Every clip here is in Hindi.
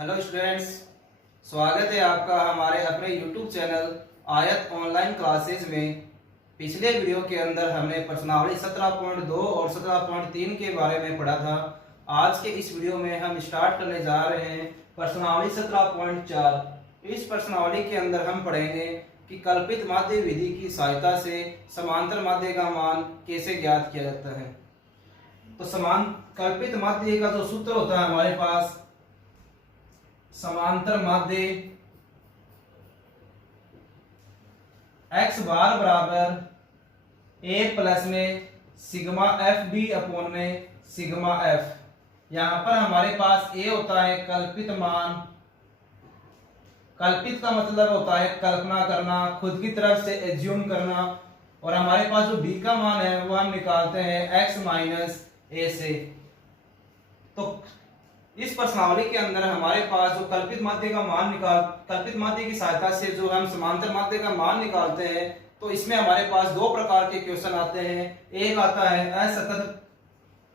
हेलो स्टूडेंट्स, स्वागत है आपका हमारे अपने यूट्यूब चैनल आयत ऑनलाइन क्लासेज में। पिछले वीडियो के अंदर हमने प्रश्नावली 17.2 और 17.3 के बारे में पढ़ा था। आज के इस वीडियो में हम स्टार्ट करने जा रहे हैं प्रश्नावली 17.4। इस प्रश्नावली के अंदर हम पढ़ेंगे कि कल्पित माध्य विधि की सहायता से समांतर माध्य का मान कैसे ज्ञात किया जाता है। तो समान कल्पित माध्य का जो सूत्र होता है हमारे पास, समांतर माध्य x बार बराबर a प्लस में सिग्मा एफ बी अपॉन में सिग्मा एफ। यहां पर हमारे पास a होता है कल्पित मान। कल्पित का मतलब होता है कल्पना करना, खुद की तरफ से एज्यूम करना। और हमारे पास जो b का मान है वो हम निकालते हैं x माइनस a से। तो इस प्रश्नावली के अंदर हमारे पास जो कल्पित माध्य की सहायता से जो हम समांतर माध्य का मान निकालते हैं, तो इसमें हमारे पास दो प्रकार के क्वेश्चन आते हैं। एक आता है असतत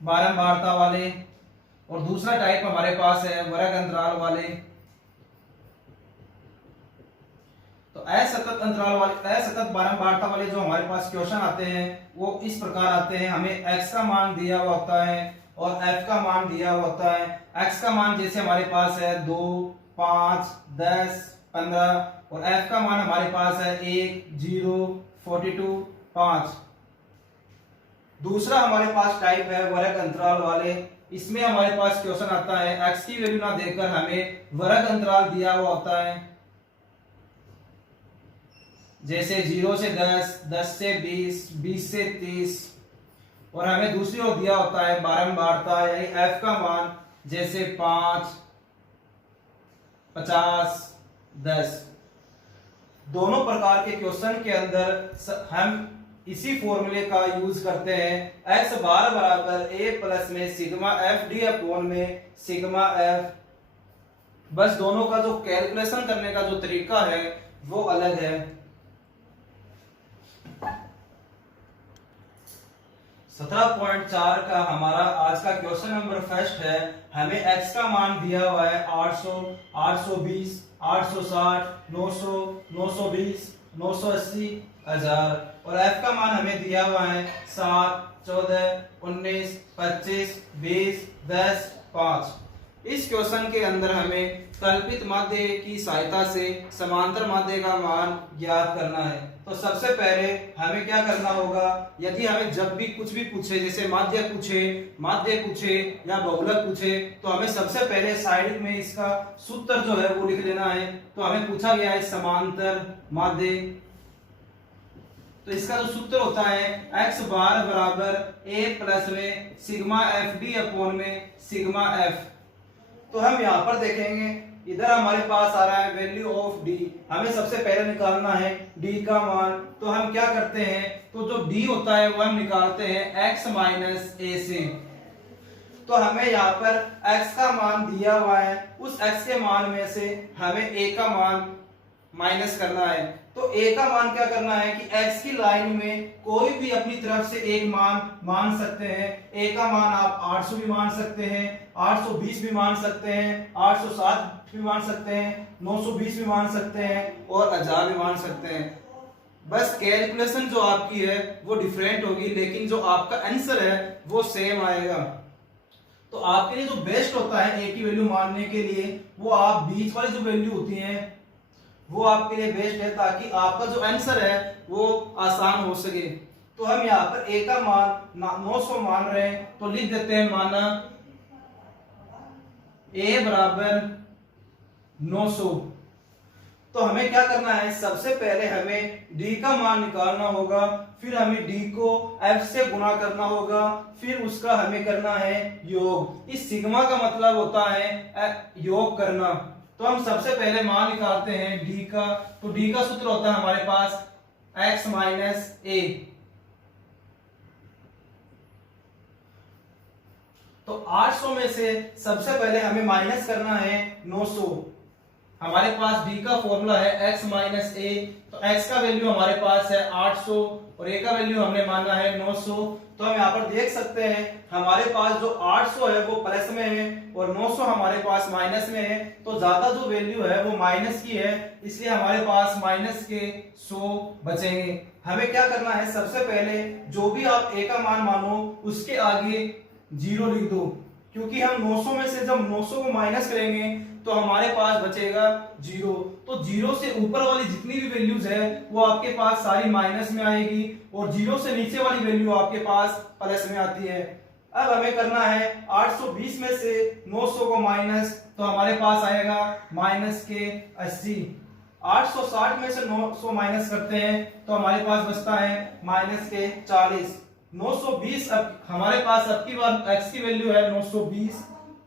बारंबारता वाले और दूसरा टाइप हमारे पास है वर्ग अंतराल वाले। तो असतत बारंबारता वाले जो हमारे पास क्वेश्चन आते हैं वो इस प्रकार आते हैं। हमें x का मान दिया हुआ होता है और f का मान दिया हुआ होता है। x का मान जैसे हमारे पास है 2, 5, 10, 15 और f का मान हमारे पास है 1, 0, 42, 5। दूसरा हमारे पास टाइप है वर्ग अंतराल वाले। इसमें हमारे पास क्वेश्चन आता है x की वैल्यू ना देकर हमें वर्ग अंतराल दिया हुआ होता है, जैसे 0 से 10, 10 से 20, 20 से 30। और हमें दूसरी ओर दिया होता है बारंबारता यानी f का मान, जैसे 5, 50, 10। दोनों प्रकार के क्वेश्चन के अंदर हम इसी फॉर्मूले का यूज करते हैं। x बार बराबर a प्लस में सिग्मा एफ डी अपॉन में सिग्मा एफ। बस दोनों का जो कैलकुलेशन करने का जो तरीका है वो अलग है। 17.4 का हमारा आज का क्वेश्चन नंबर फर्स्ट है। हमें x का मान दिया हुआ है 800, 820, 860, 900, 920, 980, 1000 और f का मान हमें दिया हुआ है 7, 14, 19, 25, 20, 10, 5। इस क्वेश्चन के अंदर हमें कल्पित माध्य की सहायता से समांतर माध्य का मान ज्ञात करना है। तो सबसे पहले हमें क्या करना होगा, यदि हमें जब भी कुछ भी पूछे, जैसे माध्य पूछे या बहुलक पूछे, तो हमें सबसे पहले साइड में इसका सूत्र जो है वो लिख लेना है। तो हमें पूछा गया है समांतर माध्य, तो इसका जो सूत्र होता है x बार बराबर a प्लस में सिग्मा एफ डी अपॉन में सिग्मा एफ। तो हम यहाँ पर देखेंगे, इधर हमारे पास आ रहा है वैल्यू ऑफ d। हमें सबसे पहले निकालना है d का मान। तो हम क्या करते हैं, तो जो d होता है वो हम निकालते हैं x माइनस a से। तो हमें यहाँ पर x का मान दिया हुआ है, उस x के मान में से हमें a का मान माइनस करना है। तो a का मान क्या करना है कि x की लाइन में कोई भी अपनी तरफ से एक मान सकते हैं। a का मान आप 800 भी मान सकते हैं, 820 भी मान सकते हैं, 860 भी मान सकते हैं, 920 भी मान सकते हैं और 1000 भी मान सकते हैं। बस कैलकुलेशन जो आपकी है वो डिफरेंट होगी, लेकिन जो आपका आंसर है वो सेम आएगा। तो आपके लिए जो बेस्ट होता है a की वैल्यू मानने के लिए, वो आप बीच वाली जो वैल्यू होती है वो आपके लिए बेस्ट है, ताकि आपका जो आंसर है वो आसान हो सके। तो हम यहाँ पर a का मान 900 मान रहे हैं, तो लिख देते हैं माना a बराबर 900। तो हमें क्या करना है, सबसे पहले हमें d का मान निकालना होगा, फिर हमें d को f से गुणा करना होगा, फिर उसका हमें करना है योग। इस सिग्मा का मतलब होता है योग करना। तो हम सबसे पहले मान निकालते हैं d का। तो d का सूत्र होता है हमारे पास x माइनस a। तो 800 में से सबसे पहले हमें माइनस करना है 900। हमारे पास d का फॉर्मूला है x माइनस ए, तो x का वैल्यू हमारे पास है 800 और a का वैल्यू हमने माना है 900। तो हम यहाँ पर देख सकते हैं हमारे पास जो 800 है वो प्लस में है और 900 हमारे पास माइनस में है, तो ज्यादा जो वैल्यू है वो माइनस की है, इसलिए हमारे पास माइनस के 100 बचेंगे। हमें क्या करना है, सबसे पहले जो भी आप a का मान मानो उसके आगे 0 लिख दो, क्योंकि हम 900 में से जब 900 को माइनस करेंगे तो हमारे पास बचेगा 0। तो 0 से ऊपर वाली जितनी भी वैल्यूज है वो आपके पास सारी माइनस में आएगी और 0 से नीचे वाली वैल्यू आपके पास प्लस में आती है। अब हमें करना है 820 में से 900 को माइनस, तो हमारे पास आएगा माइनस के 80। 860 में से 900 माइनस करते हैं तो हमारे पास बचता है माइनस के 40। 920 अब हमारे पास अब की बार x की वैल्यू है 920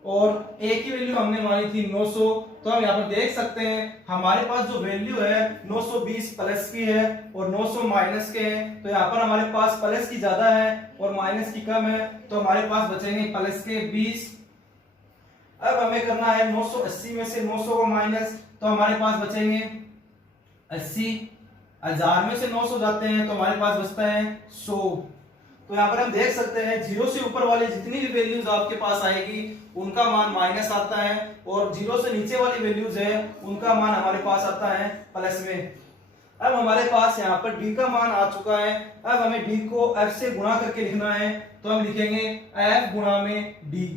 और a की वैल्यू हमने मानी थी 900। तो हम यहाँ पर देख सकते हैं हमारे पास जो वैल्यू है 920 प्लस की है और 900 माइनस के हैं, तो यहाँ पर हमारे पास प्लस की ज्यादा है और माइनस की कम है, तो हमारे पास बचेंगे प्लस के 20। अब हमें करना है 980 में से 900 को माइनस, तो हमारे पास बचेंगे 80। 1000 में से 900 जाते हैं तो हमारे पास बचता है 100। तो यहाँ पर हम देख सकते हैं 0 से ऊपर वाली जितनी भी वैल्यूज आपके पास आएगी उनका मान माइनस आता है और 0 से नीचे वाली वैल्यूज है उनका मान हमारे पास आता है प्लस में। अब हमारे पास यहाँ पर d का मान आ चुका है। अब हमें d को f से गुणा करके लिखना है, तो हम लिखेंगे f गुणा में d।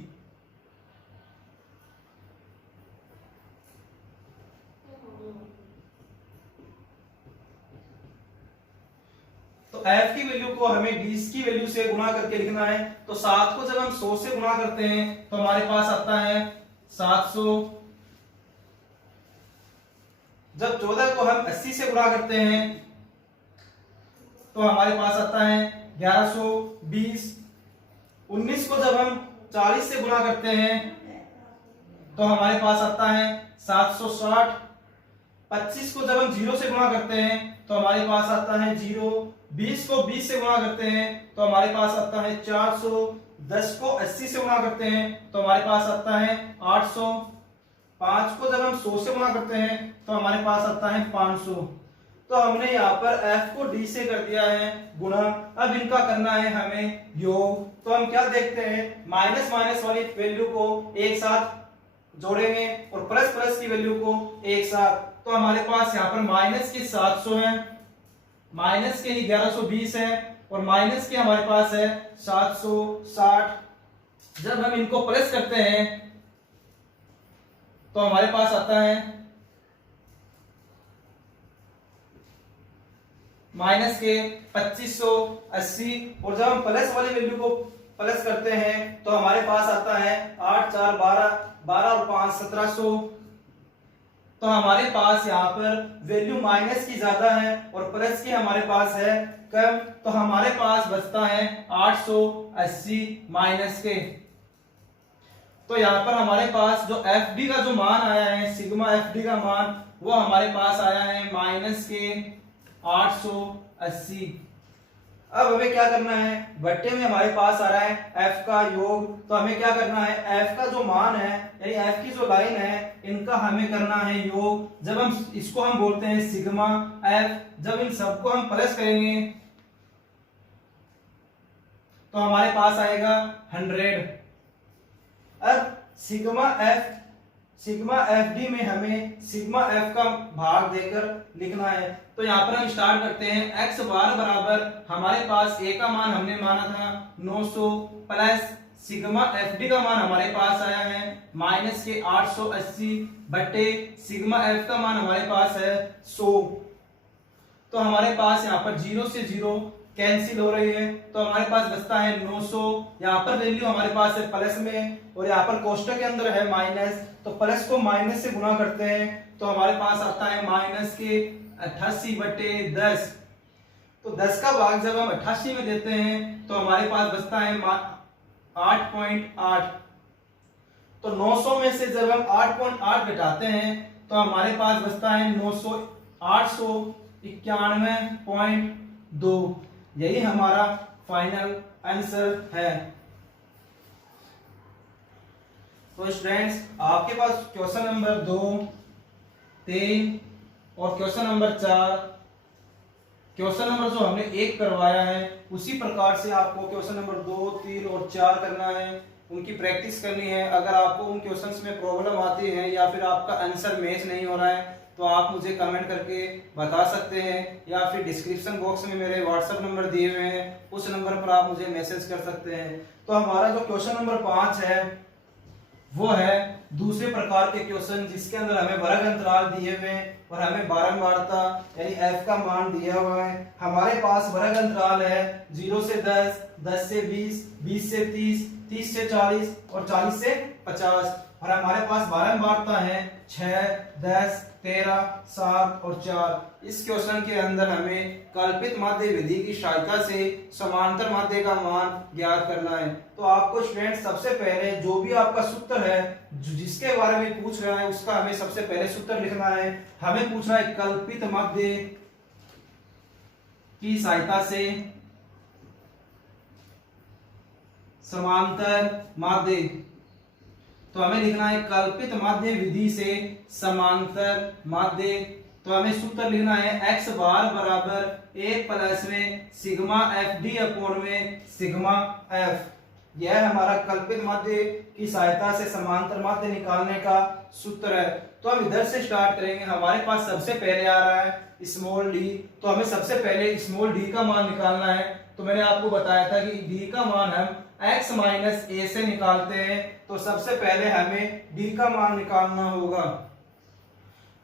तो f की वैल्यू को हमें d की वैल्यू से गुणा करके लिखना है। तो 7 को जब हम 100 से गुणा करते हैं तो हमारे पास आता है 700। जब 14 को हम 80 से गुणा करते हैं तो हमारे पास आता है 1120। 19 को जब हम 40 से गुणा करते हैं तो हमारे पास आता है 760। 25 को जब हम 0 से गुणा करते हैं तो हमारे पास आता है 0। 20 को 20 से गुणा करते हैं तो हमारे पास आता है 400। 10 को 80 से गुणा करते हैं तो हमारे पास आता है 800। 5 को जब हम 100 से गुणा करते हैं तो हमारे पास आता है 500। तो हमने यहाँ पर f को d से कर दिया है गुणा। अब इनका करना है हमें योग। तो हम क्या देखते हैं, माइनस माइनस वाली वैल्यू को एक साथ जोड़ेंगे और प्लस प्लस की वैल्यू को एक साथ। तो हमारे पास यहाँ पर माइनस के 700 है, माइनस के ही 1120 है और माइनस के हमारे पास है 760। जब हम इनको प्लस करते हैं तो हमारे पास आता है माइनस के 2580 और जब हम प्लस वाली वैल्यू को प्लस करते हैं तो हमारे पास आता है 8 4 12, 12 और 5 1700। तो हमारे पास यहाँ पर वैल्यू माइनस की ज्यादा है और प्लस की हमारे पास है कम, तो हमारे पास बचता है 880 माइनस के। तो यहाँ पर हमारे पास जो FD का जो मान आया है, सिग्मा FD का मान, वो हमारे पास आया है माइनस के 880। अब हमें क्या करना है, बट्टे में हमारे पास आ रहा है f का योग। तो हमें क्या करना है, f का जो मान है यानी f की जो लाइन है इनका हमें करना है योग। जब हम इसको हम बोलते हैं सिग्मा f, जब इन सबको हम प्लस करेंगे तो हमारे पास आएगा 100। अब सिग्मा FD में हमें सिग्मा f का भाग देकर लिखना है। तो यहाँ पर हम स्टार्ट करते हैं, x बार बराबर हमारे पास a का मान हमने माना था 900 प्लस सिग्मा FD का मान हमारे पास आया है माइनस के 880 बट्टे सिग्मा f का मान हमारे पास है 100। तो हमारे पास यहाँ पर 0 से 0 कैंसिल हो रही है, तो हमारे पास बचता है 900। यहाँ पर वैल्यू हमारे पास है प्लस में और यहाँ पर कोष्टक के अंदर है माइनस, तो प्लस को माइनस से गुणा करते हैं तो हमारे पास आता है माइनस के 88 बटे 10। तो 10 का भाग जब हम 88 में देते हैं तो हमारे पास बचता है 8.8। तो 900 में से जब हम 8.8 घटाते हैं तो हमारे पास बचता है 891.2। यही हमारा फाइनल आंसर है। तो स्टूडेंट्स, आपके पास क्वेश्चन नंबर 2 3 और क्वेश्चन नंबर 4। क्वेश्चन नंबर जो हमने 1 करवाया है उसी प्रकार से आपको क्वेश्चन नंबर 2, 3 और 4 करना है, उनकी प्रैक्टिस करनी है। अगर आपको उन क्वेश्चंस में प्रॉब्लम आती है या फिर आपका आंसर मैच नहीं हो रहा है तो आप मुझे कमेंट करके बता सकते हैं, या फिर डिस्क्रिप्शन बॉक्स में मेरे व्हाट्सएप नंबर दिए हुए हैं, उस नंबर पर आप मुझे मैसेज कर सकते हैं। तो हमारा जो क्वेश्चन नंबर 5 है वो है दूसरे प्रकार के क्वेश्चन जिसके अंदर हमें वर्ग अंतराल दिए हुए हैं और हमें बारंबारता यानी f का मान दिया हुआ है। हमारे पास वर्ग अंतराल है 0 से 10, 10 से 20, 20 से 30, 30 से 40 और 40 से 50, और हमारे पास बारंबारता है 6, 10, 13, 7 और 4। इस क्वेश्चन के अंदर हमें कल्पित माध्य विधि की सहायता से समांतर माध्य का मान ज्ञात करना है। तो आपको स्टूडेंट सबसे पहले जो भी आपका सूत्र है जिसके बारे में पूछ रहा है उसका हमें सबसे पहले सूत्र लिखना है। हमें पूछना है कल्पित माध्य की सहायता से समांतर माध्य, तो हमें लिखना है कल्पित माध्य विधि से समांतर माध्य। तो हमें सूत्र लिखना है x बार बराबर 1 प्लस में सिग्मा एफ डी अपॉन में सिग्मा एफ। यह हमारा कल्पित माध्य की सहायता से समांतर माध्य निकालने का सूत्र है। तो हम इधर से स्टार्ट करेंगे। हमारे पास सबसे पहले आ रहा है स्मॉल डी, तो हमें सबसे पहले स्मॉल डी का मान निकालना है। तो मैंने आपको बताया था कि डी का मान हम x माइनस ए से निकालते हैं। तो सबसे पहले हमें d का मान निकालना होगा।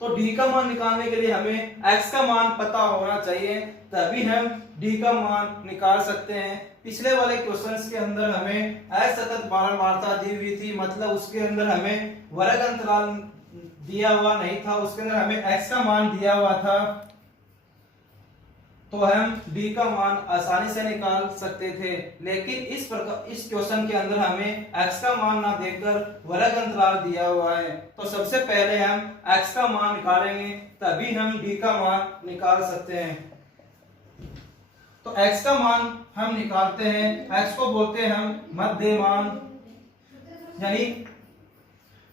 तो d का मान निकालने के लिए हमें x का मान पता होना चाहिए, तभी हम d का मान निकाल सकते हैं। पिछले वाले क्वेश्चंस के अंदर हमें असतत बारंबारता दी हुई थी, मतलब उसके अंदर हमें वर्ग अंतराल दिया हुआ नहीं था, उसके अंदर हमें x का मान दिया हुआ था। तो हम d का मान आसानी से निकाल सकते थे, लेकिन इस क्वेश्चन के अंदर हमें x का मान ना देकर वर्ग अंतराल दिया हुआ है। तो सबसे पहले हम x का मान निकालेंगे, तभी हम d का मान निकाल सकते हैं। तो x का मान हम निकालते हैं, x को बोलते हैं हम मध्य मान, यानी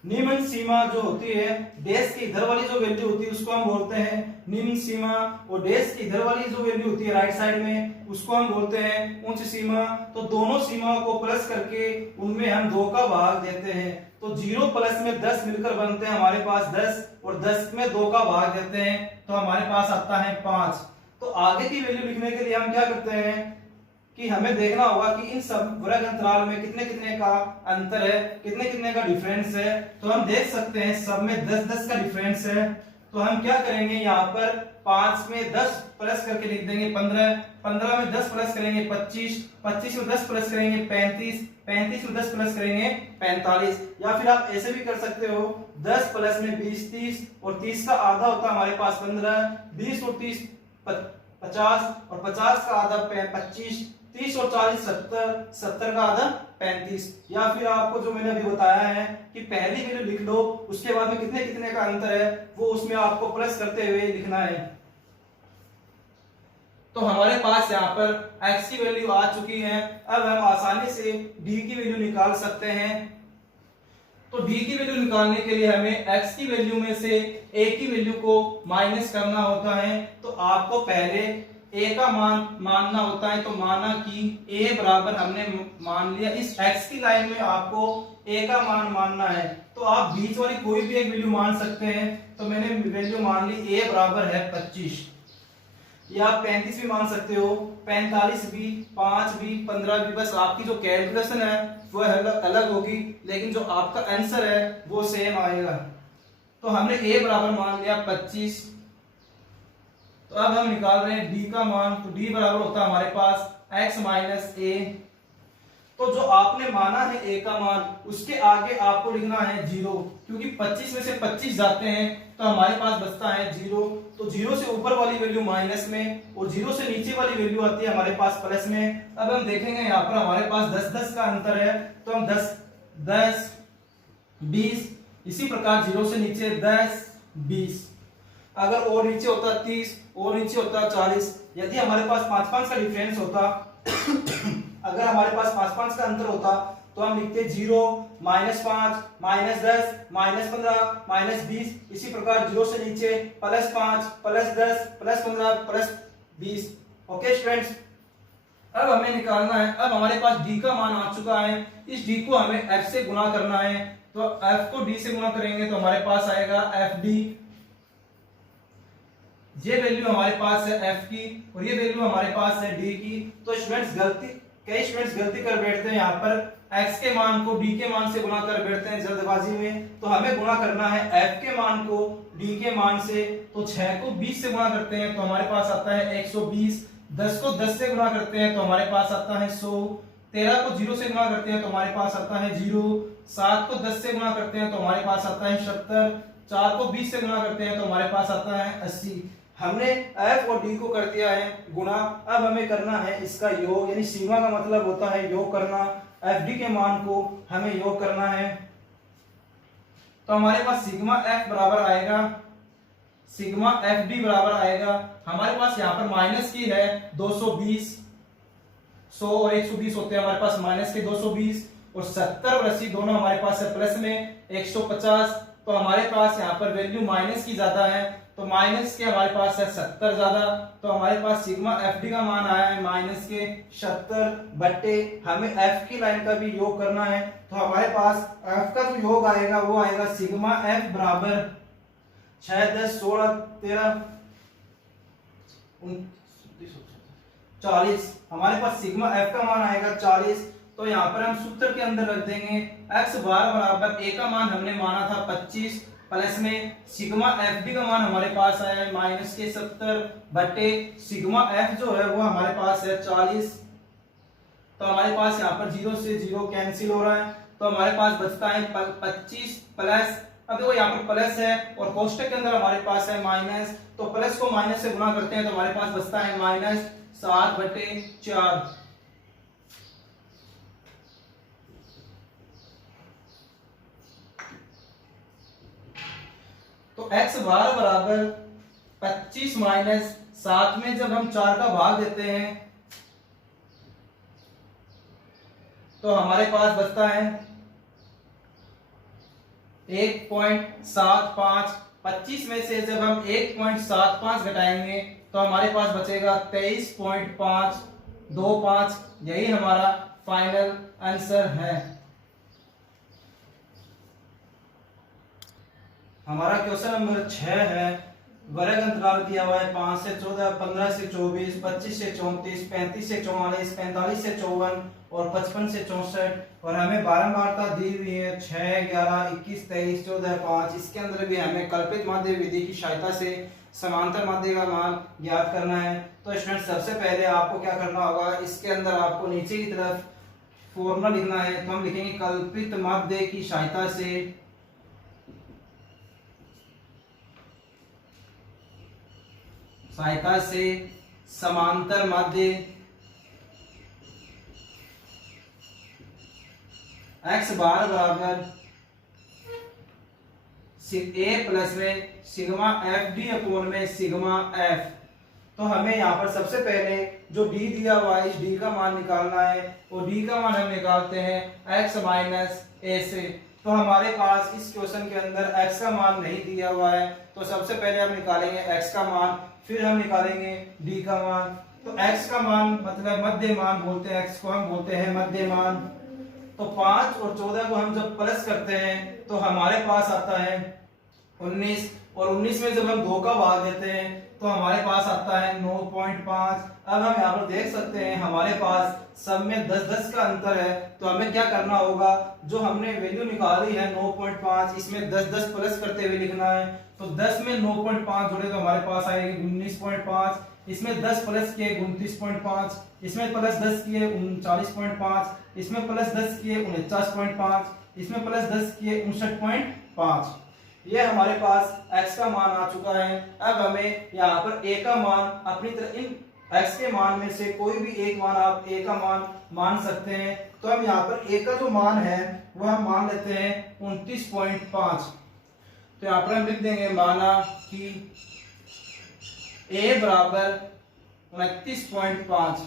निम्न सीमा जो होती है, डैश की इधर वाली जो वैल्यू होती है उसको हम बोलते हैं निम्न सीमा, और डैश की इधर वाली जो वैल्यू होती है राइट साइड में उसको हम बोलते हैं उच्च सीमा। तो दोनों सीमाओं को प्लस करके उनमें हम 2 का भाग देते हैं। तो 0 प्लस में 10 मिलकर बनते हैं हमारे पास 10, और 10 में 2 का भाग देते हैं तो हमारे पास आता है 5। तो आगे की वैल्यू लिखने के लिए हम क्या करते हैं कि हमें देखना होगा कि इन सब वर्ग अंतराल में कितने कितने का अंतर है, कितने कितने का डिफरेंस है। तो हम देख सकते हैं सब में 10-10 का डिफरेंस है। तो हम क्या करेंगे, यहाँ पर 5 में 10 प्लस करके लिख देंगे 15, 15 में 10 प्लस करेंगे 25, 25 में 10 प्लस करेंगे 35, 35 में 10 प्लस करेंगे 45। या फिर आप ऐसे भी कर सकते हो 10 प्लस में 20 30, और 30 का आधा होता है हमारे पास 15, 20 और 30 50, और 50 का आधा 25, 30 और 40 70, 70 का आधा 35। या फिर आपको जो मैंने अभी बताया है कि पहली वैल्यू लिख लो, उसके बाद में कितने कितने का अंतर है वो उसमें आपको प्लस करते हुए लिखना है। तो हमारे पास यहाँ पर x की वैल्यू आ चुकी है। अब हम आसानी से d की वैल्यू निकाल सकते हैं। तो d की वैल्यू निकालने के लिए हमें x की वैल्यू में से a की वैल्यू को माइनस करना होता है। तो आपको पहले a का मान मानना होता है। तो माना कि a बराबर हमने मान लिया, इस x की लाइन में आपको a का मान मानना है। तो आप बीच वाली कोई भी एक वैल्यू मान सकते हैं। तो मैंने वैल्यू मान ली a बराबर है 25, या आप 35 भी मान सकते हो, 45 भी, 5 भी, 15 भी। बस आपकी जो कैलकुलेशन है वो अलग होगी, लेकिन जो आपका आंसर है वो सेम आएगा। तो हमने a बराबर मान लिया 25। तो अब हम निकाल रहे हैं d का मान। तो d बराबर होता है हमारे पास x माइनस a। तो जो आपने माना है a का मान, उसके आगे आपको लिखना है 0, क्योंकि 25 में से 25 जाते हैं तो हमारे पास बचता है 0। तो 0 से ऊपर वाली वैल्यू माइनस में, और 0 से नीचे वाली वैल्यू आती है हमारे पास प्लस में। अब हम देखेंगे यहाँ पर हमारे पास 10-10 का अंतर है। तो हम 10-10 20, इसी प्रकार 0 से नीचे 10-20, अगर और नीचे होता 30, और नीचे होता 40। यदि हमारे पास 5-5 का डिफरेंस होता अगर हमारे पास 5-5 का अंतर होता तो हम लिखते हैं 0, -5, -10, -15, -20। इसी प्रकार 0 से नीचे +5, +10, +15, +20। ओके स्टूडेंट्स, अब हमें निकालना है, अब हमारे पास d का मान आ चुका है, इस d को हमें f से गुना करना है। तो f को d से गुना करेंगे तो हमारे पास आएगा fd। ये वैल्यू हमारे पास है f की और ये वैल्यू हमारे पास है d की। तो स्टूडेंट्स कई स्टूडेंट्स गलती कर बैठते हैं, यहाँ पर x के मान को d के मान से गुना कर बैठते हैं जल्दबाजी में। तो हमें गुणा करना है f के मान को d के मान से। तो 6 को 20 से गुणा करते हैं तो हमारे पास आता है 120। 10 को 10 से गुणा करते हैं तो हमारे पास आता है 100। 13 को 0 से गुणा करते हैं तो हमारे पास आता है 0। 7 को 10 से गुणा करते हैं तो हमारे पास आता है 70। 4 को 20 से गुणा करते हैं तो हमारे पास आता है 80। हमने f और d को कर दिया है गुणा। अब हमें करना है इसका योग, यानी सीमा का मतलब होता है योग करना। fd के मान को हमें योग करना है। तो हमारे पास सिग्मा f बराबर आएगा, सिग्मा fd बराबर आएगा, हमारे पास यहाँ पर माइनस की है 220। 100 और 120 होते हैं हमारे पास माइनस के 220, और 70 और 80 दोनों हमारे पास है प्लस में 150। तो हमारे पास यहाँ पर वैल्यू माइनस की ज्यादा है, तो माइनस के हमारे पास है 70 ज्यादा। तो हमारे पास सिग्मा fd का मान आया है माइनस के 70 बट्टे हमें f की लाइन का भी योग करना है। तो हमारे पास f का जो योग आएगा वो आएगा सिग्मा f बराबर 6, 10, 16, 13, 40। हमारे पास सिग्मा f का मान आएगा 40। तो यहाँ पर हम सूत्र के अंदर रख देंगे x बार बराबर a का मान हमने माना था 25 प्लस में सिग्मा fd का मान हमारे पास आया है माइनस के 70 बटे सिग्मा f जो है वो हमारे पास है 40। तो हमारे पास यहाँ पर 0 से 0 कैंसिल हो रहा है, तो हमारे पास बचता है 25 प्लस, अब देखो यहाँ पर प्लस है और कोष्टक के अंदर हमारे पास है माइनस, तो प्लस को माइनस से गुणा करते हैं तो हमारे पास बचता है -7 बटे 4। तो x बार बराबर 25 माइनस 7 में जब हम 4 का भाग देते हैं तो हमारे पास बचता है 1.75। 25 में से जब हम 1.75 घटाएंगे तो हमारे पास बचेगा 23.525। यही हमारा फाइनल आंसर है। हमारा क्वेश्चन नंबर 6 है, वर्ग अंतराल दिया हुआ है 5 से 14, 15 से 24, 25 से 34, 35 से 44, 45 से 54 और 55 से 64, और हमें बारंबारता दी हुई है 6, 11, 21, 23, 14, 5। इसके अंदर भी हमें कल्पित माध्य विधि की सहायता से समांतर माध्य का मान ज्ञात करना है। तो स्टूडेंट सबसे पहले आपको क्या करना होगा, इसके अंदर आपको नीचे की तरफ फॉर्मूला लिखना है। तो हम लिखेंगे कल्पित माध्य की सहायता से समांतर माध्य x बार बराबर a प्लस में सिग्मा fd अपोन में सिग्मा f। तो हमें यहाँ पर सबसे पहले जो d दिया हुआ है इस d का मान निकालना है, और d का मान हम निकालते हैं x माइनस a से। तो हमारे पास इस क्वेश्चन के अंदर x का मान नहीं दिया हुआ है, तो सबसे पहले हम निकालेंगे x का मान, फिर हम निकालेंगे d का मान। तो x का मान मतलब मध्य मान बोलते हैं, x को हम बोलते हैं मध्य मान। तो 5 और 14 को हम जब प्लस करते हैं तो हमारे पास आता है 19, और 19 में जब हम 2 का भाग देते हैं तो हमारे पास आता है 9.5। अब हम यहाँ पर देख सकते हैं हमारे पास सब में 10-10 का अंतर है, तो हमें क्या करना होगा, जो हमने वैल्यू निकाली है 9.5 इसमें 10-10 प्लस करते हुए लिखना है। तो 10 में 9.5 जोड़े तो हमारे पास आएगी 19.5, इसमें 10 प्लस किए 29.5, इसमें प्लस 10 किए 39.5, इसमें प्लस 10 किए 49.5, इसमें प्लस 10 किए 59.5। ये हमारे पास x का मान आ चुका है। अब हमें यहाँ पर a का मान अपनी तरह इन x के मान में से कोई भी एक मान आप a का मान मान सकते हैं। तो हम यहाँ पर a का जो मान है वह हम मान लेते हैं 29.5। तो यहाँ पर हम लिख देंगे माना कि a बराबर 29.5।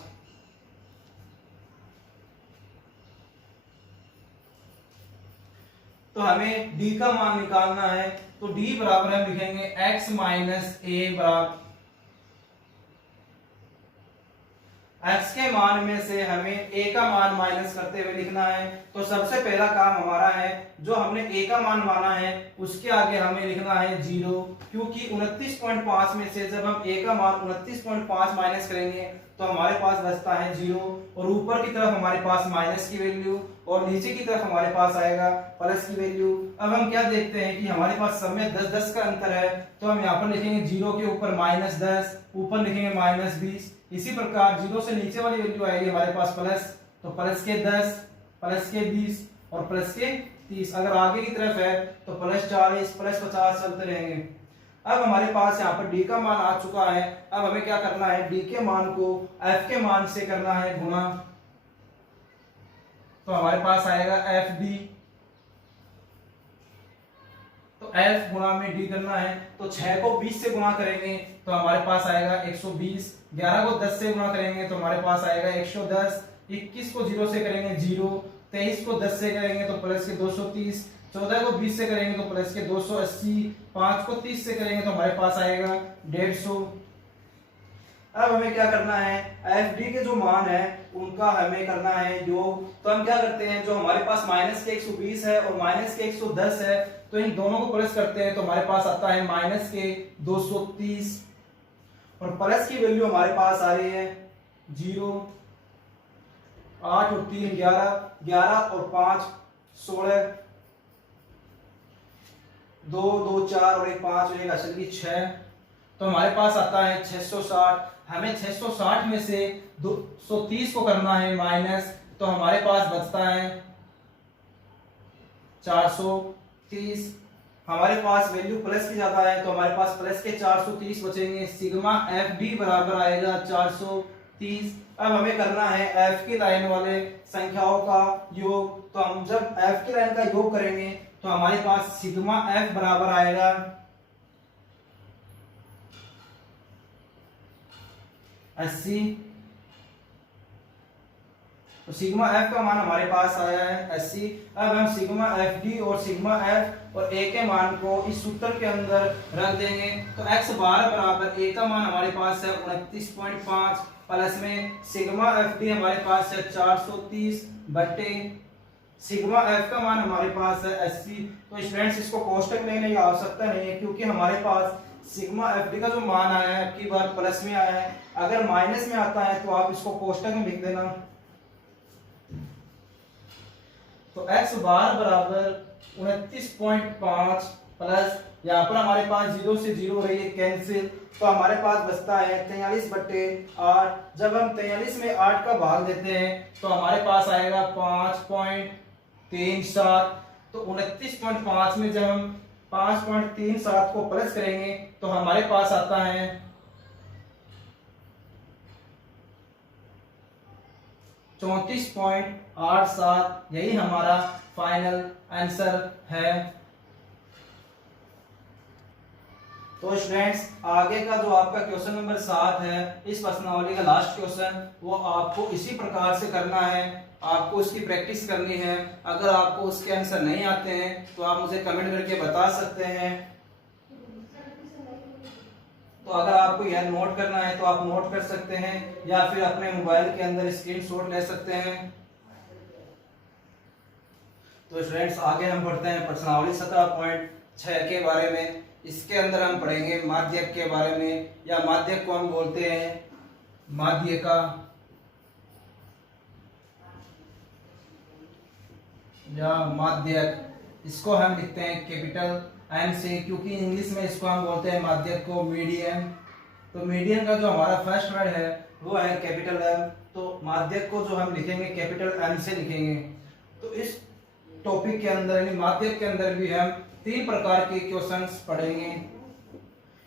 तो हमें डी का मान निकालना है। तो डी बराबर हम लिखेंगे x माइनस ए बराबर x के मान में से हमें a का मान माइनस करते हुए लिखना है। तो सबसे पहला काम हमारा है, जो हमने a का मान माना है उसके आगे हमें लिखना है 0, क्योंकि 29.5 में से जब हम a का मान 29.5 माइनस करेंगे तो हमारे पास बचता है 0, और ऊपर की तरफ हमारे पास माइनस की वैल्यू और नीचे की तरफ हमारे पास आएगा प्लस की वैल्यू। अब हम क्या देखते हैं कि हमारे पास सब में 10-10 का अंतर है, तो हम यहाँ पर लिखेंगे 0 के ऊपर -10, ऊपर लिखेंगे -20। इसी प्रकार 0 से नीचे वाली वैल्यू आएगी हमारे पास प्लस, तो प्लस के 10, प्लस के 20 और प्लस के 30। अगर आगे की तरफ है तो +40, +50 चलते रहेंगे। अब हमारे पास यहाँ पर d का मान आ चुका है। अब हमें क्या करना है, d के मान को f के मान से करना है गुणा, तो हमारे पास आएगा fd। तो f गुणा में d करना है, तो 6 को 20 से गुणा करेंगे तो हमारे पास आएगा 120, 11 को 10 से गुणा करेंगे तो हमारे पास आएगा 110, 21 को 0 से करेंगे 0, 23 को 10 से करेंगे तो प्लस के 230, 14 को 20 से करेंगे तो प्लस के 280, 5 को 30 से करेंगे तो हमारे पास आएगा 150। अब हमें क्या करना है, FD के जो मान है उनका हमें करना है योग। तो हम क्या करते हैं, जो हमारे पास माइनस के 120 है और माइनस के 110 है, तो इन दोनों को प्लस करते हैं तो हमारे पास आता है माइनस के 230, और प्लस की वैल्यू हमारे पास आ रही है 0, 8 और 3 11, 11 और 5 16, 2 2 4 और 1 5 और 1 असल की 6, तो हमारे पास आता है 660। हमें 660 में से 230 को करना है माइनस, तो हमारे पास बचता है 430। हमारे पास वैल्यू प्लस की ज्यादा है तो हमारे पास प्लस के 430 बचेंगे। सिग्मा FD बराबर आएगा 430। अब हमें करना है f की लाइन वाले संख्याओं का योग। तो हम जब f की लाइन का योग करेंगे तो हमारे पास सिग्मा f बराबर आएगा 80। तो सिग्मा f का मान हमारे पास आया है 80। अब हम सिग्मा FD और सिग्मा f और a के मान को इस सूत्र के अंदर रख देंगे। तो x बार बराबर a का मान हमारे पास है 29.5, प्लस में सिग्मा FD हमारे पास है 430 बटे सिग्मा f का मान हमारे पास है 80। तो स्टूडेंट्स इसको कोष्टक में लेने की आवश्यकता नहीं है, क्योंकि हमारे पास सिग्मा FD का जो मान आया है आपकी बार प्लस में आया है। अगर माइनस में आता है तो आप इसको कोष्टक में लिख देना। तो x बार बराबर 29.5 प्लस यहाँ पर हमारे पास 0 से 0 रही है कैंसिल, तो हमारे पास बचता है 43 बटे 8। जब हम 43 में 8 का भाग देते हैं तो हमारे पास आएगा 5.37। तो 29.5 में जब हम 5.37 को प्लस करेंगे तो हमारे पास आता है 34.87। यही हमारा फाइनल आंसर है। तो स्टूडेंट्स आगे का जो आपका क्वेश्चन नंबर 7 है, इस प्रश्नावली का लास्ट क्वेश्चन, वो आपको इसी प्रकार से करना है। आपको उसकी प्रैक्टिस करनी है। अगर आपको उसके आंसर नहीं आते हैं तो आप मुझे कमेंट करके बता सकते हैं। तो अगर आपको यह नोट करना है तो आप नोट कर सकते हैं, या फिर अपने मोबाइल के अंदर स्क्रीनशॉट ले सकते हैं। तो स्टूडेंट्स आगे हम पढ़ते हैं प्रश्नावली 17.6 के बारे में। इसके अंदर हम पढ़ेंगे माध्यक के बारे में, या माध्यक को हम बोलते हैं माध्यिका या माध्यक। इसको हम लिखते हैं कैपिटल M से, क्योंकि इंग्लिश में इसको हम बोलते हैं माध्यक को मीडियम। तो मीडियम का जो हमारा फर्स्ट वर्ड है वो है कैपिटल M। तो माध्यक को जो हम लिखेंगे कैपिटल M से लिखेंगे। तो इस टॉपिक के अंदर यानी माध्यक के अंदर भी हम 3 प्रकार के क्वेश्चंस पढ़ेंगे।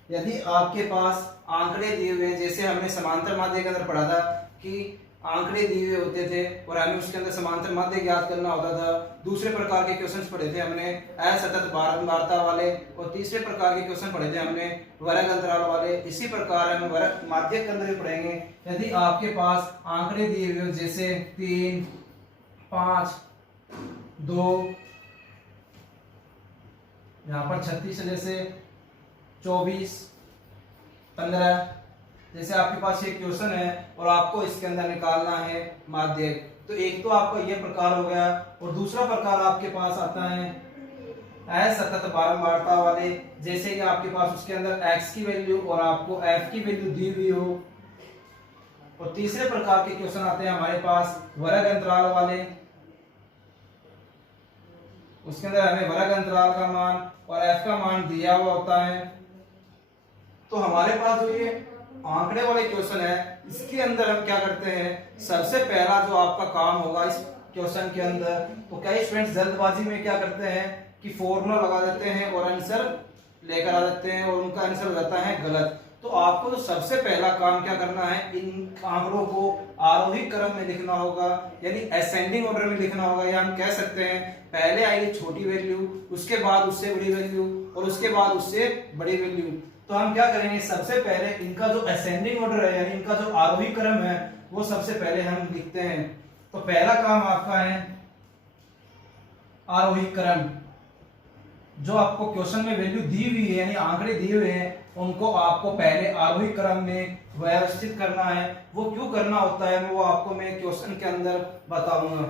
यदि आपके पास आंकड़े दिए हुए, जैसे हमने समांतर माध्य के अंदर पढ़ा था कि आंकड़े दिए हुए होते थे और हमें उसके अंदर समांतर माध्य ज्ञात करना होता था। दूसरे प्रकार के क्वेश्चंस पढ़े थे हमने असतत बारंबारता वाले, और तीसरे प्रकार के क्वेश्चन पढ़े थे हमने वर्ग अंतराल वाले। इसी प्रकार हम वर्ग माध्यक के अंदर भी पढ़ेंगे। यदि आपके पास आंकड़े दिए हुए जैसे 3, 5, 2, यहाँ पर 36 जैसे 24, 15। जैसे आपके पास ये क्वेश्चन है और आपको इसके अंदर निकालना है माध्यक, तो एक तो आपका ये प्रकार हो गया और दूसरा प्रकार आपके पास आता है असतत बारंबारता वाले, जैसे कि आपके पास उसके अंदर x की वैल्यू और आपको f की वैल्यू दी हुई हो। और तीसरे प्रकार के क्वेश्चन आते हैं हमारे पास वर्ग अंतराल वाले, उसके अंदर हमें वर्ग अंतराल का मान और f का मान दिया हुआ होता है। तो हमारे पास जो ये आंकड़े वाले क्वेश्चन है, इसके अंदर हम क्या करते हैं, सबसे पहला जो आपका काम होगा इस क्वेश्चन के अंदर, तो कई स्टूडेंट्स जल्दबाजी में क्या करते हैं कि फॉर्मूला लगा देते हैं और आंसर लेकर आ जाते हैं और उनका आंसर हो जाता है गलत। तो आपको तो सबसे पहला काम क्या करना है, इन आंकड़ों को आरोही क्रम में लिखना होगा, यानी असेंडिंग ऑर्डर में लिखना होगा, या हम कह सकते हैं पहले आएगी छोटी वैल्यू, उसके बाद उससे बड़ी वैल्यू और उसके बाद उससे बड़ी वैल्यू। तो हम क्या करेंगे, सबसे पहले इनका जो असेंडिंग ऑर्डर है यानी इनका जो आरोही क्रम है वो सबसे पहले हम लिखते हैं। तो पहला काम आपका है आरोही क्रम। जो आपको क्वेश्चन में वैल्यू दी हुई है यानी आंकड़े दिए हुए हैं उनको आपको पहले आरोही क्रम में व्यवस्थित करना है। वो क्यों करना होता है वो आपको मैं क्वेश्चन के अंदर बताऊंगा।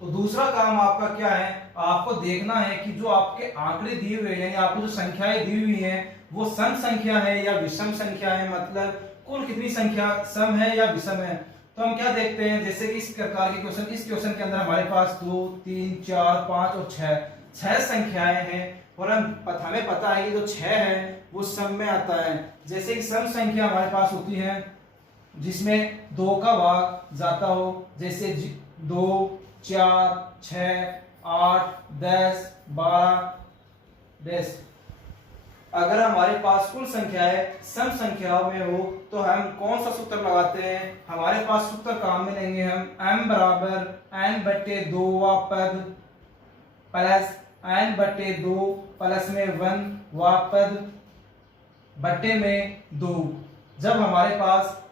तो दूसरा काम आपका क्या है, आपको देखना है कि जो आपके आंकड़े दिए हुए हैं यानी आपको जो संख्याएं दी हुई हैं वो सम संख्या है या विषम संख्या है, मतलब कुल कितनी संख्या सम है या विषम है। तो हम क्या देखते हैं, जैसे कि इस प्रकार के क्वेश्चन, इस क्वेश्चन के अंदर हमारे पास 2, 3, 4, 5 और 6 संख्याएं हैं और हमें पता है कि जो 6 है वो सम में आता है। जैसे कि सम संख्या हमारे पास होती है जिसमें 2 का भाग जाता हो, जैसे 2, 4, 6, 8, 10, 12, 10। अगर हमारे पास कुल संख्याएं सम संख्याओं में हो तो हम कौन सा सूत्र लगाते हैं, हमारे पास सूत्र काम में लेंगे हम m बराबर n/2 वा पद प्लस n/2 प्लस में 1 वा पद बट्टे में 2। जब हमारे पास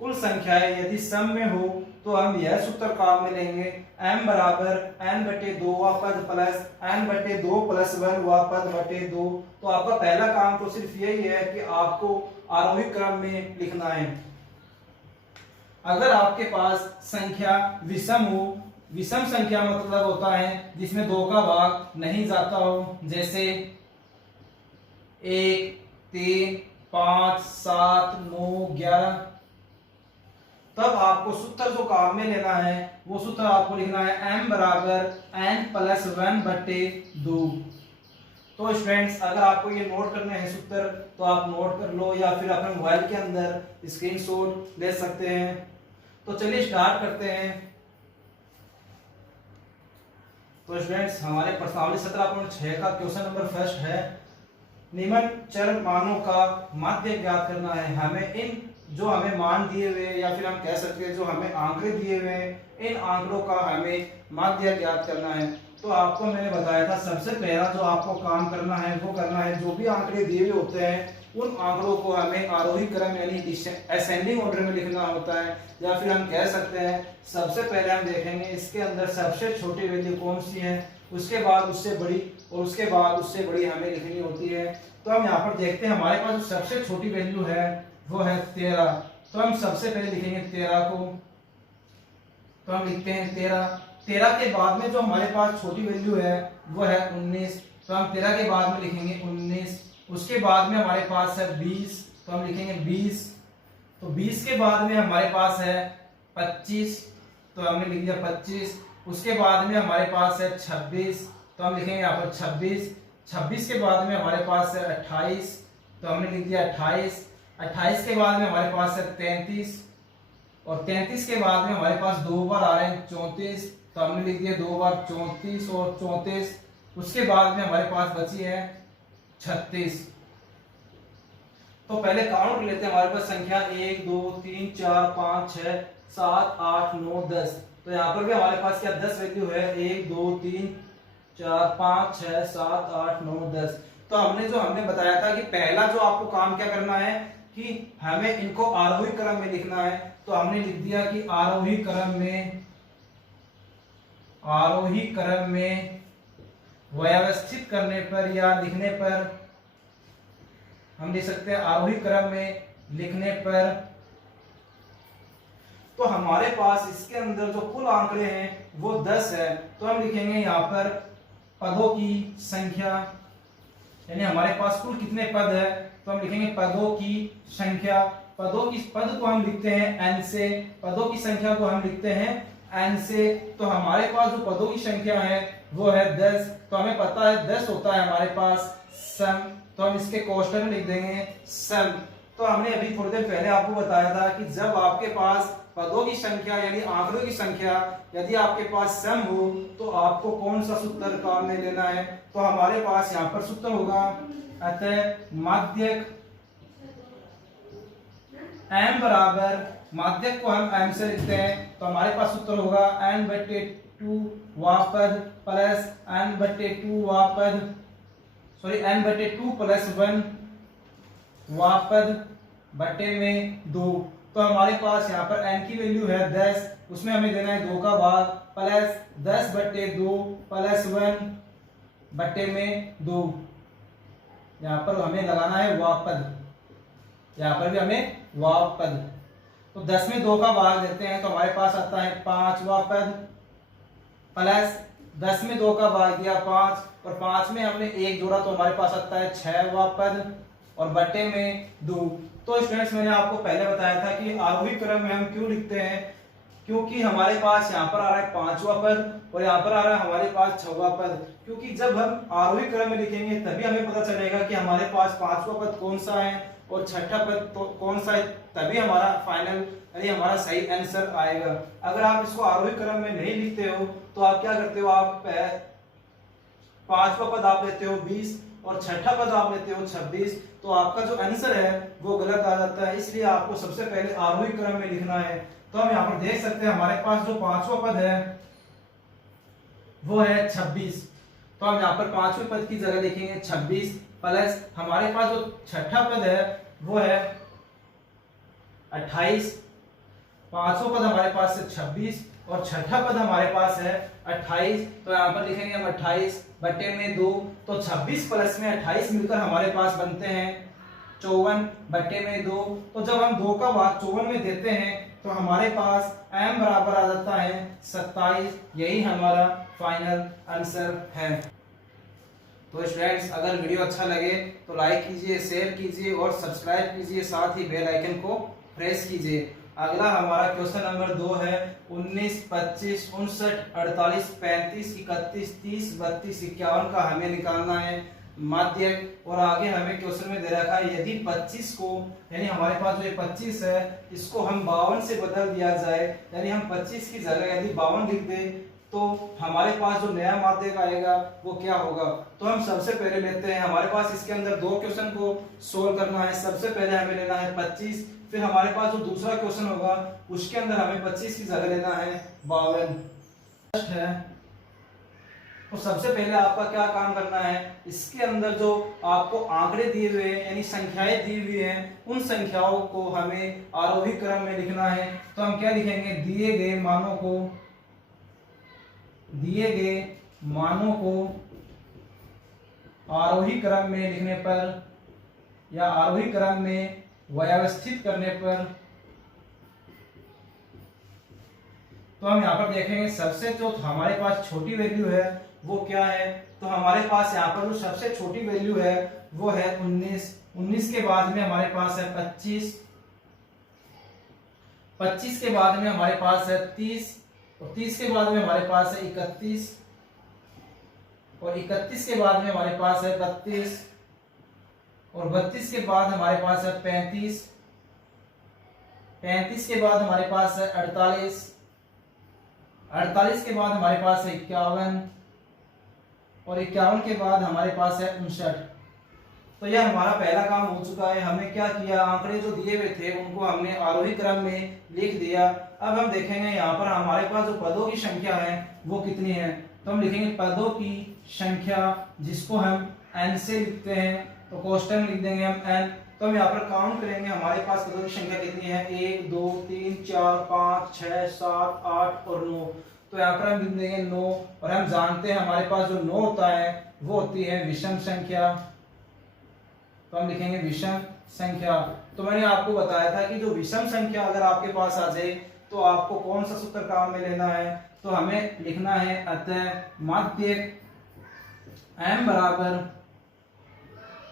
कुल संख्याएं यदि सम में हो तो हम यह सूत्र काम में लेंगे m बराबर n/2 वा पद प्लस n/2 प्लस 1 वा पद बटे 2। तो आपका पहला काम तो सिर्फ यही है कि आपको आरोही क्रम में लिखना है। अगर आपके पास संख्या विषम हो, विषम संख्या मतलब होता है जिसमें 2 का भाग नहीं जाता हो, जैसे 1, 3, 5, 7, 9, 11, तब आपको सूत्र जो काम में लेना है वो सूत्र आपको लिखना है m बराबर n प्लस 1 बटे 2। तो स्टूडेंट्स अगर आपको ये नोट करने हैं सूत्र तो आप नोट कर लो या फिर अपने मोबाइल के अंदर स्क्रीनशॉट ले सकते हैं। तो चलिए स्टार्ट करते हैं। तो स्टूडेंट्स हमारे प्रश्नावली 17.6 का क्वेश्चन नंबर फर्स्ट है, निम्न चर मानों का माध्य ज्ञात करना है। हमें इन जो हमें मान दिए हुए या फिर हम कह सकते हैं जो हमें आंकड़े दिए हुए हैं इन आंकड़ों का हमें माध्य ज्ञात करना है। तो आपको मैंने बताया था सबसे पहला जो आपको काम करना है वो करना है जो भी आंकड़े दिए हुए होते हैं उन आंकड़ों को हमें आरोही क्रम यानी असेंडिंग ऑर्डर में लिखना होता है, या फिर हम कह सकते हैं सबसे पहले हम देखेंगे इसके अंदर सबसे छोटी वैल्यू कौन सी है, उसके बाद उससे बड़ी और उसके बाद उससे बड़ी हमें लिखनी होती है। तो हम यहाँ पर देखते हैं हमारे पास जो सबसे छोटी वैल्यू है वो है 13। तो हम सबसे पहले लिखेंगे 13 को, तो हम लिखते हैं 13 के बाद में जो हमारे पास छोटी वैल्यू है वो है 19। तो हम 13 के बाद में लिखेंगे 19। उसके बाद में हमारे पास है 20, तो हम लिखेंगे 20। तो 20 के बाद में हमारे पास है 25, तो हमने लिख दिया 25। उसके बाद में हमारे पास है 26, तो हम लिखेंगे यहाँ पर 26। 26 के बाद में हमारे पास है 28, तो हमने लिख दिया 28। 28 के बाद में हमारे पास है 33 और 33 के बाद में हमारे पास 2 बार आ रहे हैं 34, तो हमने लिख दिया 2 बार 34 और 34। उसके बाद में हमारे पास बची है 36। तो पहले काउंट लेते हैं, हमारे पास संख्या 1, 2, 3, 4, 5, 6, 7, 8, 9, 10। तो यहाँ पर भी हमारे पास क्या 10 वैल्यू है, 1, 2, 3, 4, 5, 6, 7, 8, 9, 10। तो हमने बताया था कि पहला जो आपको काम क्या करना है कि हमें इनको आरोही क्रम में लिखना है। तो हमने लिख दिया कि आरोही क्रम में व्यवस्थित करने पर या लिखने पर, हम लिख सकते हैं आरोही क्रम में लिखने पर, तो हमारे पास इसके अंदर जो कुल आंकड़े हैं वो 10 है। तो हम लिखेंगे यहाँ पर पदों की संख्या, यानी हमारे पास कुल कितने पद है, तो हम लिखेंगे पदों की संख्या। पदों की पद को हम लिखते हैं n से, पदों की संख्या को हम लिखते हैं n से। तो हमारे पास जो पदों की संख्या है वो है 10। तो हमें पता है 10 होता है हमारे पास सम, तो हम इसके कोष्ठक में लिख देंगे सम। तो हमने अभी थोड़ी देर पहले आपको बताया था कि जब आपके पास पदों की संख्या यानी आंकड़ों की संख्या यदि आपके पास सम हो तो आपको कौन सा सूत्र काम में लेना है, तो हमारे पास यहाँ पर सूत्र होगा अतः माध्यक m बराबर, माध्यक को हम m से लिखते हैं, तो हमारे पास सूत्र होगा n/2 वापद plus n/2 वापद, sorry n/2 + 1 वापद बटे में 2। तो हमारे पास यहाँ पर n की वैल्यू है 10, उसमें हमें देना है 2 का भाग प्लस 10/2 + 1 बटे में 2। यहाँ पर हमें लगाना है वापद, यहाँ पर भी हमें वापद। तो 10 में 2 का भाग देते हैं तो हमारे पास आता है 5 वापद प्लस 10 में 2 का भाग दिया 5 और 5 में हमने 1 जोड़ा तो हमारे पास आता है 6 वापद और बटे में 2। तो स्टूडेंट्स मैंने आपको पहले बताया था कि आरोही क्रम में हम क्यों लिखते हैं, क्योंकि हमारे पास यहाँ पर आ रहा है 5वां पद और यहाँ पर आ रहा है हमारे पास 6वां पद। क्योंकि जब हम आरोही क्रम में लिखेंगे तभी हमें पता चलेगा कि हमारे पास 5वां पद कौन सा है और 6ठा पद तो कौन सा है, तभी हमारा फाइनल यानी हमारा सही आंसर आएगा। अगर आप इसको आरोही क्रम में नहीं लिखते हो तो आप क्या करते हो, आप 5वां पद आप लेते हो 20 और 6ठा पद आप लेते हो 26, तो आपका जो आंसर है वो गलत आ जाता है। इसलिए आपको सबसे पहले आरोही क्रम में लिखना है। तो हम यहाँ पर देख सकते हैं हमारे पास जो 5वां पद है वो है 26, तो हम यहाँ पर 5वें पद की जगह लिखेंगे 26 प्लस हमारे पास जो 6ठा पद है वो है 28। 5वां पद हमारे पास है 26 और 6ठा पद हमारे पास है 28, तो यहाँ पर लिखेंगे हम 28 बटे में 2। तो 26 प्लस में 28 मिलकर हमारे पास बनते हैं 54 बटे में 2। तो जब हम 2 का भाग 54 में देते हैं तो हमारे पास m बराबर आ जाता है 27। यही हमारा फाइनल आंसर है। तो स्टूडेंट्स अगर वीडियो अच्छा लगे तो लाइक कीजिए, शेयर कीजिए और सब्सक्राइब कीजिए, साथ ही बेल आइकन को प्रेस कीजिए। अगला हमारा क्वेश्चन नंबर 2 है 19, 25, 59, 48, 35, 31, 30, 32, 51 का हमें निकालना है माध्यक। और आगे हमें क्वेश्चन में दे रखा है यदि 25 को यानी हमारे पास जो ये 25 है इसको हम 52 से बदल दिया जाए, यानी हम 25 की जगह यदि 52 लिख दें तो हमारे पास जो नया माध्यक आएगा वो क्या होगा। तो हम सबसे पहले लेते हैं, हमारे पास इसके अंदर 2 क्वेश्चन को सोल्व करना है। सबसे पहले हमें लेना है 25, फिर हमारे पास जो दूसरा क्वेश्चन होगा उसके अंदर हमें 25 की जगह लेना है 52 है। तो सबसे पहले आपका क्या काम करना है, इसके अंदर जो आपको आंकड़े दिए हुए हैं यानी संख्याएं दी हुई हैं उन संख्याओं को हमें आरोही क्रम में लिखना है। तो हम क्या लिखेंगे, दिए गए मानों को आरोही क्रम में लिखने पर या आरोही क्रम में व्यवस्थित करने पर। तो हम यहाँ पर देखेंगे सबसे जो हमारे पास छोटी वैल्यू है वो क्या है, तो हमारे पास यहाँ पर जो सबसे छोटी वैल्यू है वो है 19। 19 के बाद में हमारे पास है 25, 25 के बाद में हमारे पास है 30 और 30 के बाद में हमारे पास है 31 और 31 के बाद में हमारे पास है 32 और 32 के बाद हमारे पास है 35, 35 के बाद हमारे पास है 48, 48 के बाद हमारे पास है 51 और 51 के बाद हमारे पास है 59। तो यह हमारा पहला काम हो चुका है। हमने क्या किया, आंकड़े जो दिए हुए थे उनको हमने आरोही क्रम में लिख दिया। अब हम देखेंगे यहाँ पर हमारे पास जो पदों की संख्या है वो कितनी है। तो हम लिखेंगे पदों की संख्या जिसको हम n से लिखते हैं, तो कोष्टक लिख देंगे हम n। तो हम यहाँ पर काउंट करेंगे हमारे पास पदों की संख्या कितनी है, 1 2 3 4 5 6 7 8 और 9। तो तो यहाँ पर हम लिख देंगे 9, और हम जानते हैं हमारे पास जो 9 होता है वो होती है विषम संख्या, तो हम लिखेंगे विषम संख्या। तो मैंने आपको बताया था कि जो विषम संख्या अगर आपके पास आ जाए तो आपको कौन सा सूत्र काम में लेना है, तो हमें लिखना है अतः माध्यक m बराबर,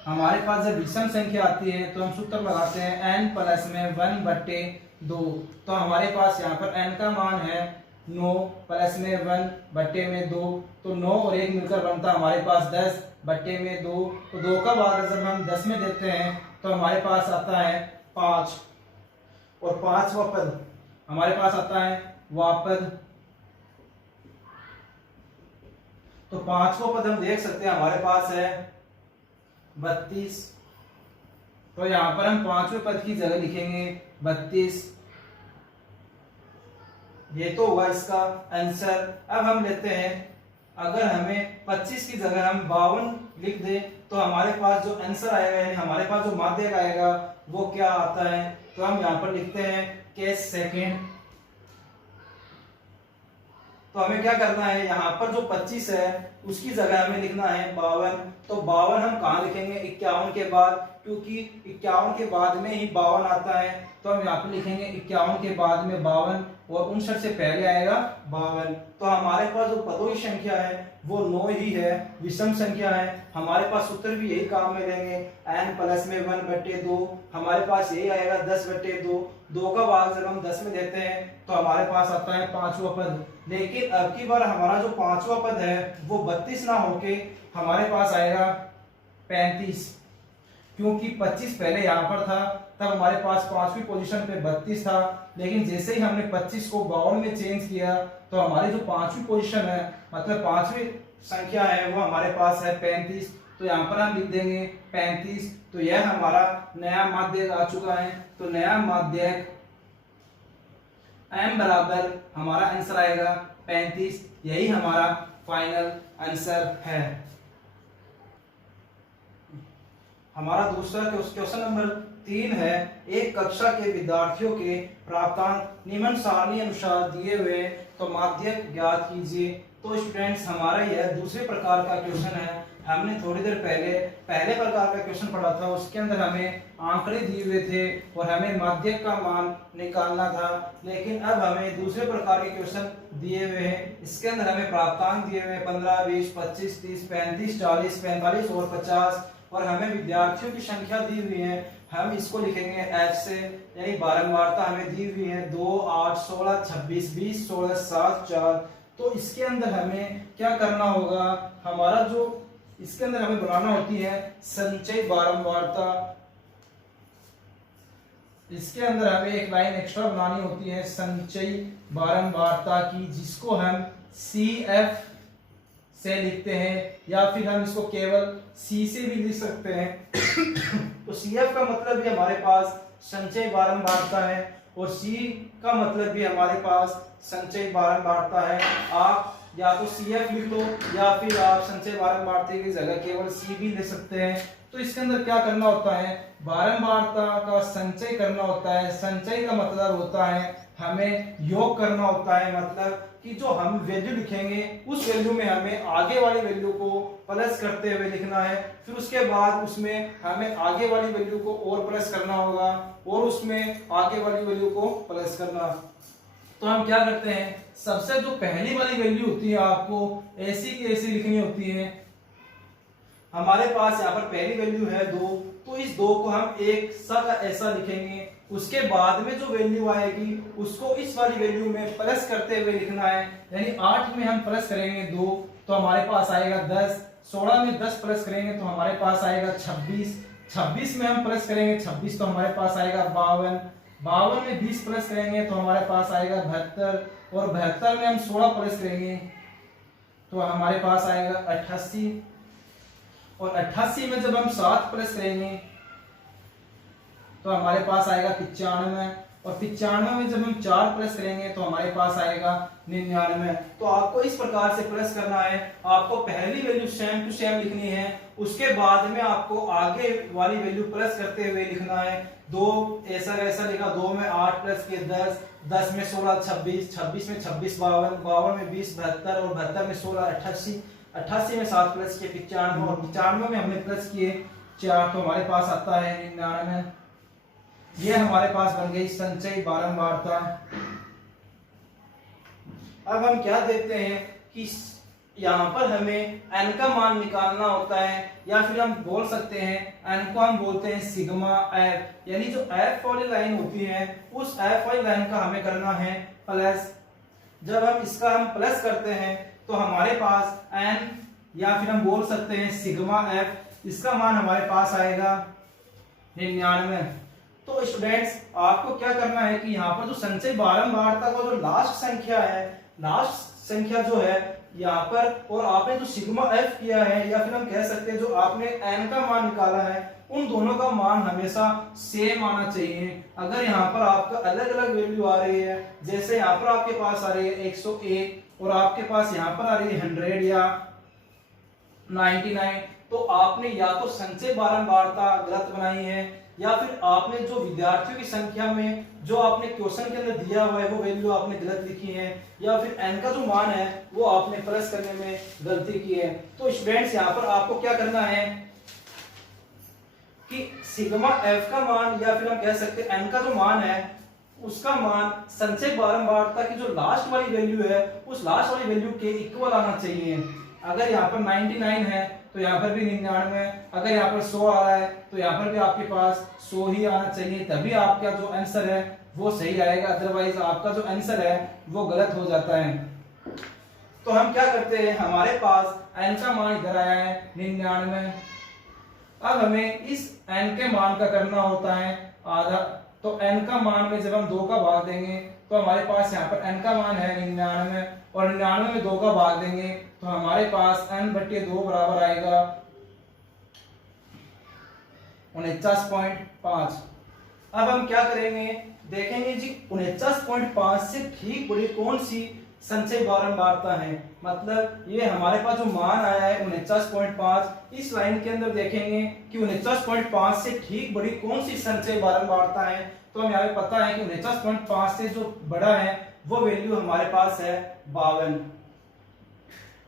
हमारे पास जब विषम संख्या आती है तो हम सूत्र लगाते हैं n प्लस में 1/2। तो हमारे पास यहाँ पर n का मान है 9 प्लस में 1/2, तो 9 और 1 मिलकर बनता है हमारे पास 10/2। तो 2 का भाग जब हम 10 में देते हैं तो हमारे पास आता है 5, और 5वां पद हमारे पास आता है वापद। तो 5वां पद हम देख सकते हैं हमारे पास है 32। तो यहां पर हम 5वें पद की जगह लिखेंगे 32। ये तो हुआ इसका आंसर। अब हम लेते हैं, अगर हमें 25 की जगह हम 52 लिख दे तो हमारे पास जो आंसर आएगा यानी हमारे पास जो माध्यक आएगा वो क्या आता है, तो हम यहां पर लिखते हैं के सेकंड। तो हमें क्या करना है, यहाँ पर जो 25 है उसकी जगह हमें लिखना है 52। तो 52 हम कहाँ लिखेंगे, 51 के बाद, क्योंकि 51 के बाद में ही 52 आता है। तो हम यहाँ पर लिखेंगे 51 के बाद में 52, और 59 से पहले आएगा 52। तो हमारे पास जो पदों की संख्या है वो 9 ही है, विषम संख्या है। हमारे पास सूत्र भी यही काम में लेंगे, n प्लस में 1/2, हमारे पास यही आएगा 10/2। 2 का भाग जब हम 10 में देते हैं तो हमारे पास आता है 5वां पद। लेकिन अब की बार हमारा जो 5वां पद है वो 32 ना होके हमारे पास आएगा 35, क्योंकि 25 पहले यहाँ पर था, तब हमारे पास 5वीं पोजीशन पे 32 था। लेकिन जैसे ही हमने 25 को 52 में चेंज किया तो हमारी जो 5वीं पोजीशन है, मतलब 5वीं संख्या है, वो हमारे पास है 35। तो यहाँ पर हम लिख देंगे 35। तो यह हमारा नया माध्यक आ चुका है। तो नया माध्यक m बराबर हमारा आंसर आएगा 35। यही हमारा फाइनल आंसर है। हमारा दूसरा क्वेश्चन नंबर 3 है, एक कक्षा के विद्यार्थियों के प्राप्तांक निम्न सारणी अनुसार दिए हुए, तो माध्यक ज्ञात कीजिए। तो स्टूडेंट्स हमारा यह दूसरे प्रकार का क्वेश्चन है। हमने थोड़ी देर पहले प्रकार का क्वेश्चन पढ़ा था, उसके अंदर हमें आंकड़े दिए हुए थे और हमें माध्यक का मान निकालना था। लेकिन अब हमें दूसरे प्रकार के क्वेश्चन दिए हुए हैं, इसके अंदर हमें प्राप्तांक दिए हुए 15, 20, 25, 30, 35, 40, 45 और 50, और हमें विद्यार्थियों की संख्या दी हुई है। हम इसको लिखेंगे f से, यानी बारंबारता हमें दी हुई है 2, 8, 16, 26, 20, 16, 7, 4। तो इसके अंदर हमें क्या करना होगा, हमारा जो इसके अंदर हमें बनाना होती है संचय बारंबारता। इसके अंदर हमें एक लाइन एक्स्ट्रा बनानी होती है संचय बारंबारता की, जिसको हम CF से लिखते हैं, या फिर हम इसको केवल C से भी लिख सकते हैं। तो CF का मतलब भी हमारे पास संचय बारंबारता है, और C का मतलब भी हमारे पास संचय बारंबारता है। आप या तो CF लिख लो, या फिर आप संचय बारंबारता की जगह केवल C भी ले सकते हैं। तो इसके अंदर क्या करना होता है, बारंबारता का संचय करना होता है। संचय का मतलब होता है हमें योग करना होता है, मतलब कि जो हम वैल्यू लिखेंगे उस वैल्यू में हमें आगे वाली वैल्यू को प्लस करते हुए लिखना है, फिर उसके बाद उसमें हमें आगे वाली वैल्यू को और प्लस करना होगा, और उसमें आगे वाली वैल्यू को प्लस करना। तो हम क्या करते हैं, सबसे जो पहली वाली वैल्यू होती है आपको ऐसी की ऐसी लिखनी होती है। हमारे पास यहाँ पर पहली वैल्यू है 2, तो इस 2 को हम एक सा का ऐसा लिखेंगे। उसके बाद में जो वैल्यू आएगी उसको इस वाली वैल्यू में प्लस करते हुए लिखना है, यानी 8 में हम प्लस करेंगे 2 तो हमारे पास आएगा 10, 16 में 10 प्लस करेंगे तो हमारे पास आएगा 26, 26 में हम प्लस करेंगे 26 तो हमारे पास आएगा 52, 52 में 20 प्लस करेंगे तो हमारे पास आएगा 72, और 72 में हम 16 प्लस करेंगे तो हमारे पास आएगा 88, और 88 में जब हम 7 प्लस करेंगे तो हमारे पास आएगा 95, और 95 में जब हम 4 प्लस करेंगे तो हमारे पास आएगा 99। तो आपको इस प्रकार से प्लस करना है। आपको पहली वैल्यू सेम टू सेम लिखनी है, उसके बाद में आपको आगे वाली वैल्यू प्लस करते हुए लिखना है। 2 ऐसा लिखा, 2 में 8 प्लस के 10, 10 में 16 26, 26 में 26 52, 52 में 20 72 और 72 में 16 88, 88 में 7 प्लस किए 95 और 95 में हमने प्लस किए 4, तो हमारे पास आता है 99। ये हमारे पास बन गई संचयी बारंबारता। अब हम क्या देखते हैं कि यहाँ पर हमें n का मान निकालना होता है, या फिर हम बोल सकते हैं n को हम बोलते हैं सिग्मा f, यानी जो f वाली लाइन होती है उस f वाली लाइन का हमें करना है प्लस। जब हम इसका हम प्लस करते हैं तो हमारे पास n, या फिर हम बोल सकते हैं सिग्मा f, इसका मान हमारे पास आएगा 99। तो स्टूडेंट्स आपको क्या करना है कि यहाँ पर जो संचयी बारंबारता का जो लास्ट संख्या है, लास्ट संख्या जो है यहाँ पर, और आपने जो सिग्मा एफ किया है, या फिर हम कह सकते हैं जो आपने एन का मान निकाला है, उन दोनों का मान हमेशा सेम आना चाहिए। अगर यहाँ पर आपका अलग अलग वैल्यू आ रही है, जैसे यहाँ पर आपके पास आ रही है 101 और आपके पास यहाँ पर आ रही है 100 या 99, तो आपने या तो संचयी बारंबारता गलत बनाई है, या फिर आपने जो विद्यार्थियों की संख्या में जो आपने क्वेश्चन के अंदर दिया हुआ है वो वैल्यू आपने गलत लिखी है, या फिर n का जो मान है वो आपने प्लस करने में गलती की है। तो स्टूडेंट्स यहाँ पर आपको क्या करना है कि सिग्मा f का मान, या फिर हम कह सकते हैं n का जो मान है उसका मान संचयी बारंबारता की जो लास्ट वाली वैल्यू है उस लास्ट वाली वैल्यू के इक्वल आना चाहिए। अगर यहाँ पर 99 है तो यहाँ पर भी 99, अगर यहाँ पर 100 आ रहा है तो यहाँ पर भी आपके पास 100 ही आना चाहिए, तभी आपका जो आंसर है वो सही आएगा, अदरवाइज आपका जो आंसर है वो गलत हो जाता है। तो हम क्या करते हैं, हमारे पास n का मान इधर आया है 99। अब हमें इस n के मान का करना होता है आधा, तो n का मान में जब हम 2 का भाग देंगे तो हमारे पास यहाँ पर n का मान है 99, और 99 में 2 का भाग देंगे तो हमारे पास n/2 बराबर आएगा 49.5। अब हम क्या करेंगे, देखेंगे जी 49.5 से ठीक बड़ी कौन सी संचयी बारंबारता है। मतलब ये हमारे पास जो मान आया है 49.5, इस लाइन के अंदर देखेंगे कि 49.5 से ठीक बड़ी कौन सी संचयी बारंबारता है। तो हमें यहाँ पे पता है कि 49.5 से जो बड़ा है वो वैल्यू हमारे पास है 52,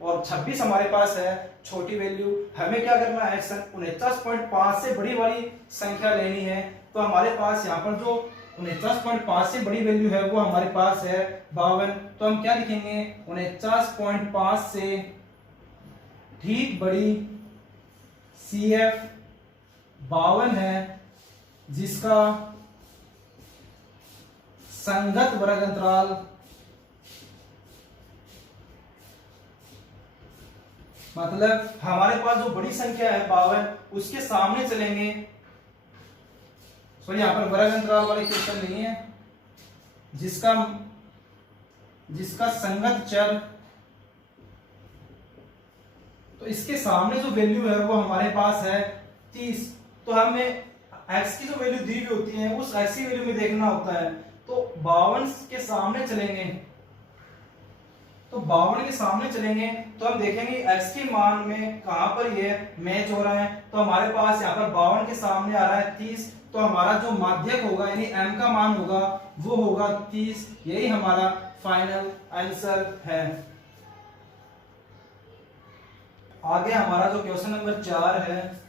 और 26 हमारे पास है छोटी वैल्यू। हमें क्या करना है, 49.5 से बड़ी वाली संख्या लेनी है। तो हमारे पास यहाँ पर जो 49.5 से बड़ी वैल्यू है वो हमारे पास है 52, तो हम क्या लिखेंगे 49.5 से ठीक बड़ी CF 52 है, जिसका संगत वर्ग अंतराल मतलब हमारे पास जो बड़ी संख्या है 52, उसके सामने चलेंगे। सॉरी, यहाँ पर वर्ग अंतराल वाली क्वेश्चन नहीं है, जिसका संगत चर, तो इसके सामने जो वैल्यू है वो हमारे पास है 30। तो हमें x की जो वैल्यू दी हुई होती है उस x की वैल्यू में देखना होता है। तो 52 के सामने चलेंगे, तो 52 के सामने चलेंगे तो हम देखेंगे x के मान में कहां पर ये मैच हो रहा है। तो हमारे पास यहाँ पर 52 के सामने आ रहा है 30, तो हमारा जो माध्यक होगा यानी m का मान होगा वो होगा 30। यही हमारा फाइनल आंसर है। आगे हमारा जो क्वेश्चन नंबर 4 है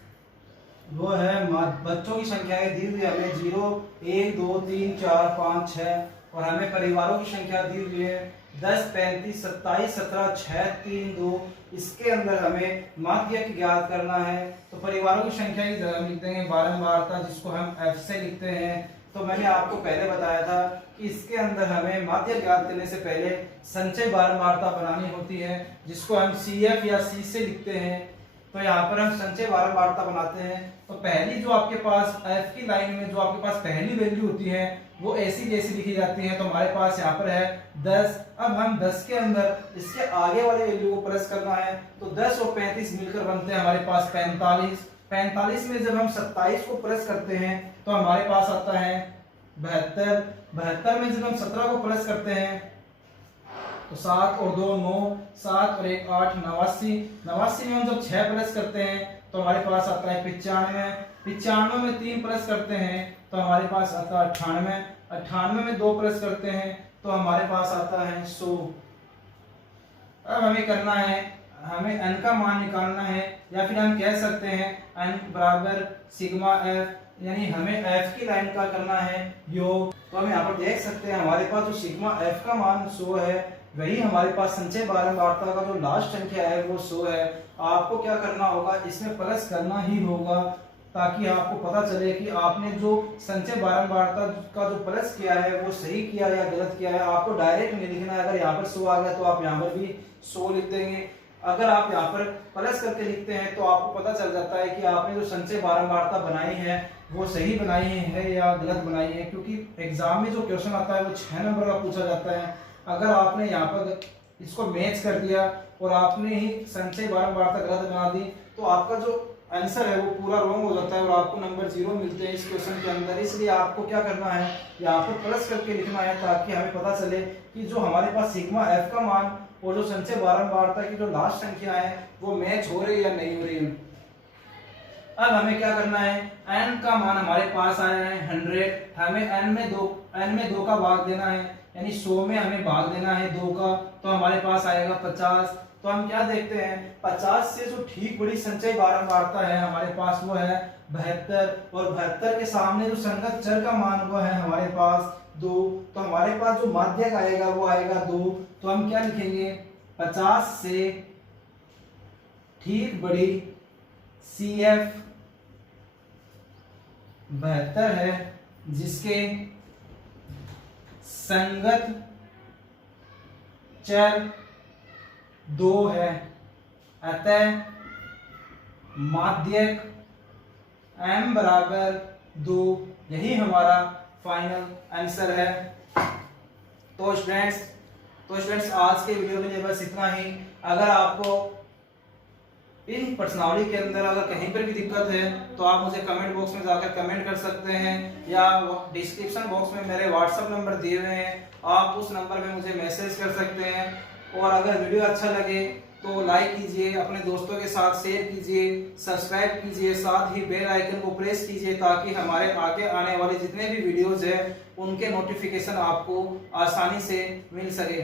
वो है बच्चों की संख्याएं दी हुई हमें 0 1 2 3 4 5 6, और हमें परिवारों की संख्या दी हुई है 10 35 27 17 6 3 2। इसके अंदर हमें माध्यक ज्ञात करना है। तो परिवारों की संख्या की जगह हम लिख देंगे बारंबारता, जिसको हम f से लिखते हैं। तो मैंने आपको पहले बताया था कि इसके अंदर हमें माध्यक ज्ञात करने से पहले संचयी बारंबारता बनानी होती है, जिसको हम CF या C से लिखते हैं। तो यहाँ पर हम संचयी बारंबारता बनाते हैं। तो पहली जो आपके पास f की लाइन में जो आपके पास पहली वैल्यू होती है वो ऐसी जैसी लिखी जाती है। तो हमारे पास यहाँ पर है 10। अब हम 10 के अंदर इसके आगे वाले वैल्यू को प्लस करना है। तो 10 और 35 मिलकर बनते हैं हमारे पास 45। 45 में जब हम 27 को प्लस करते हैं तो हमारे पास आता है 72, 72 में जब हम 17 को प्लस करते हैं तो 7 और 2 9, 7 और 1 8, 89, 89 में हम जब 6 प्लस करते हैं तो हमारे पास आता है 95, 95 में 3 प्लस करते हैं तो हमारे पास आता है 98, 98 में 2 प्लस करते हैं तो हमारे पास आता है 100। अब हमें करना है, हमें n का मान निकालना है, या फिर हम कह सकते हैं n बराबर सिग्मा f, यानी हमें f की लाइन का करना है योग। तो हम यहाँ पर देख सकते हैं हमारे पास जो सिग्मा f का मान 100 है, वही हमारे पास संचय बारंबारता का जो लास्ट संख्या है वो 100 है। आपको क्या करना होगा, इसमें प्लस करना ही होगा ताकि आपको पता चले कि आपने जो संचय बारंबारता का जो प्लस किया है वो सही किया या गलत किया है। आपको डायरेक्ट नहीं लिखना है, अगर यहाँ पर 100 आ गया तो आप यहाँ पर भी 100 लिख देंगे। अगर आप यहाँ पर प्लस करके लिखते हैं तो आपको पता चल जाता है कि आपने जो संचय बारंबारता बनाई है वो सही बनाई है या गलत बनाई है, क्योंकि एग्जाम में जो क्वेश्चन आता है वो 6 नंबर का पूछा जाता है। अगर आपने यहाँ पर इसको मैच कर दिया और आपने ही संचय बारंबारता गलत बना दी तो आपका जो आंसर है वो पूरा रॉन्ग हो जाता है और आपको नंबर 0 मिलते हैं इस क्वेश्चन के अंदर। इसलिए आपको क्या करना है, यहाँ पर प्लस करके लिखना है ताकि हमें पता चले कि जो हमारे पास सिग्मा f का मान और जो संचय बारंबारता की जो लास्ट संख्या है वो मैच हो रही है या नहीं हो रही है। अब हमें क्या करना है, n का मान हमारे पास आया है 100, हमें n में 2 का भाग देना है, यानी 100 में हमें भाग देना है 2 का, तो हमारे पास आएगा 50। तो हम क्या देखते हैं, 50 से जो ठीक बड़ी संचय बारंबारता है हमारे पास वो है 72, और 72 के सामने जो संगत चर का मान वो है हमारे पास 2, तो हमारे पास जो माध्यक आएगा वो आएगा 2। तो हम क्या लिखेंगे, 50 से ठीक बड़ी CF 72 है जिसके संगत चर 2 है, अतः माध्यक m बराबर 2, यही हमारा फाइनल आंसर है। तो स्टूडेंट्स आज के वीडियो के लिए बस इतना ही। अगर आपको इन प्रश्नावली के अंदर अगर कहीं पर भी दिक्कत है तो आप मुझे कमेंट बॉक्स में जाकर कमेंट कर सकते हैं, या डिस्क्रिप्शन बॉक्स में मेरे व्हाट्सएप नंबर दिए हुए हैं, आप उस नंबर पे मुझे मैसेज कर सकते हैं। और अगर वीडियो अच्छा लगे तो लाइक कीजिए, अपने दोस्तों के साथ शेयर कीजिए, सब्सक्राइब कीजिए, साथ ही बेल आइकन को प्रेस कीजिए ताकि हमारे आगे आने वाले जितने भी वीडियोज हैं उनके नोटिफिकेशन आपको आसानी से मिल सके।